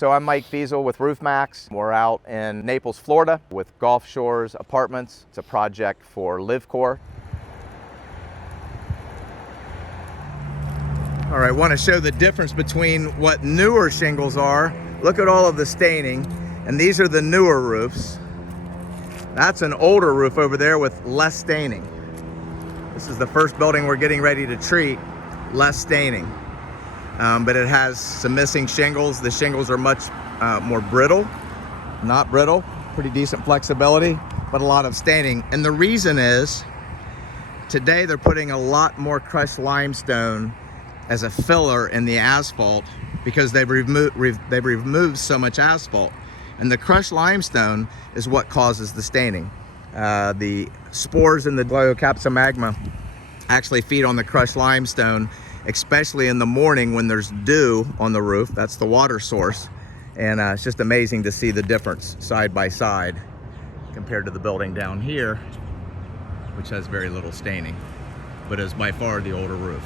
So I'm Mike Feazel with Roof Maxx. We're out in Naples, Florida with Gulf Shores Apartments. It's a project for LivCor. All right, want to show the difference between what newer shingles are. Look at all of the staining, and these are the newer roofs. That's an older roof over there with less staining. This is the first building we're getting ready to treat, less staining. But it has some missing shingles. The shingles are much more brittle, not brittle, pretty decent flexibility, but a lot of staining. And the reason is, today they're putting a lot more crushed limestone as a filler in the asphalt because they've removed so much asphalt. And the crushed limestone is what causes the staining. The spores in the Gliocapsomagma actually feed on the crushed limestone, especially in the morning when there's dew on the roof. That's the water source. And it's just amazing to see the difference side by side compared to the building down here, which has very little staining, but is by far the older roof.